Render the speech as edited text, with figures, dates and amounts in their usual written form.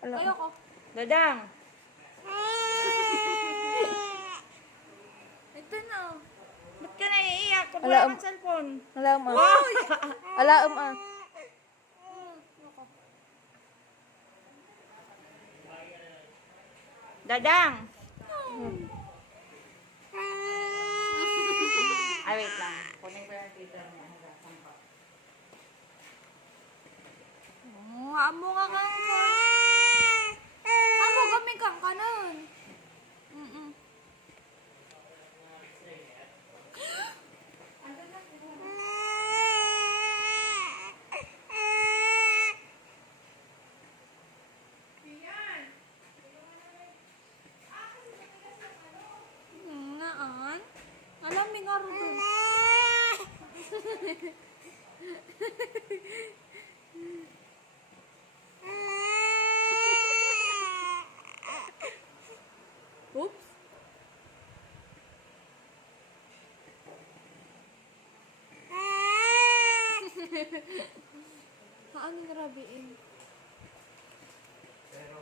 Ayoko. Dadang. Ito na. Ba't ka naiiyak? Kung Ala, wala kang cellphone. Alam ah. Alam ah. Dadang. Ay, wait lang. Kunin ko yung tita niya. Amo nga kang amo kami kang kanon. Naan? Alam mi nga ro dun. Oops. Saan yung rabiin? Pero